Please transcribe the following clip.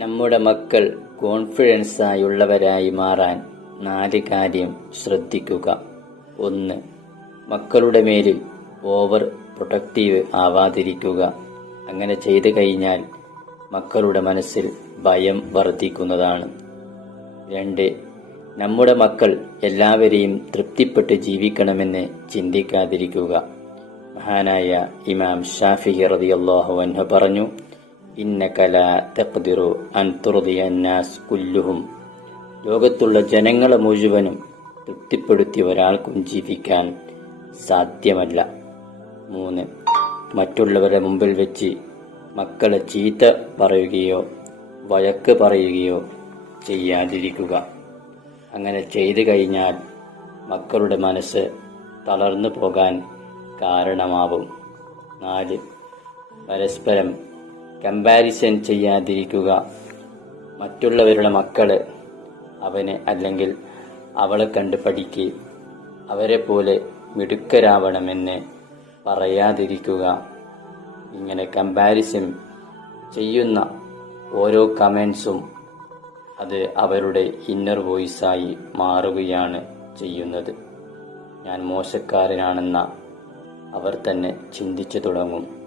നമ്മുടെ മക്കൾ കോൺഫിഡൻസായുള്ളവരായി മാറാൻ നാല് കാര്യം ശ്രദ്ധിക്കുക. ഒന്ന് മക്കളുടെ മേലിൽ ഓവർ പ്രൊട്ടക്റ്റീവ് ആവാതിരിക്കുക. അങ്ങനെ ചെയ്തു കഴിഞ്ഞാൽ മക്കളുടെ മനസ്സിൽ ഭയം വർദ്ധിക്കുന്നതാണ്. രണ്ട് നമ്മുടെ മക്കൾ എല്ലാവരെയും തൃപ്തിപ്പെട്ട് ജീവിക്കണമെന്ന് ചിന്തിക്കാതിരിക്കുക. മഹാനായ ഇമാം ഷാഫി റളിയല്ലാഹു അൻഹു പറഞ്ഞു ഇന്നക ലാ തഖ്ദിറു അൻ കുല്ലുഹും. ലോകത്തുള്ള ജനങ്ങളെ മുഴുവനും തൃപ്തിപ്പെടുത്തി ഒരാൾക്കും ജീവിക്കാൻ സാധ്യമല്ല. മൂന്ന് മറ്റുള്ളവരുടെ മുമ്പിൽ വെച്ച് മക്കളെ ചീത്ത പറയുകയോ വഴക്ക് പറയുകയോ ചെയ്യാതിരിക്കുക. അങ്ങനെ ചെയ്തു കഴിഞ്ഞാൽ മക്കളുടെ മനസ്സ് തളർന്നു പോകാൻ കാരണമാവും. നാല് പരസ്പരം കമ്പാരിസൺ ചെയ്യാതിരിക്കുക. മറ്റുള്ളവരുടെ മക്കൾ അവന് അല്ലെങ്കിൽ അവളെ കണ്ട് പഠിക്ക്. അവരെ പോലെ മിടുക്കരാവണമെന്ന് പറയാതിരിക്കുക. ഇങ്ങനെ കമ്പാരിസൺ ചെയ്യുന്ന ഓരോ കമൻസും അത് അവരുടെ ഇന്നർ വോയിസായി മാറുകയാണ് ചെയ്യുന്നത്. ഞാൻ മോശക്കാരനാണെന്ന അവർ തന്നെ ചിന്തിച്ചു തുടങ്ങും.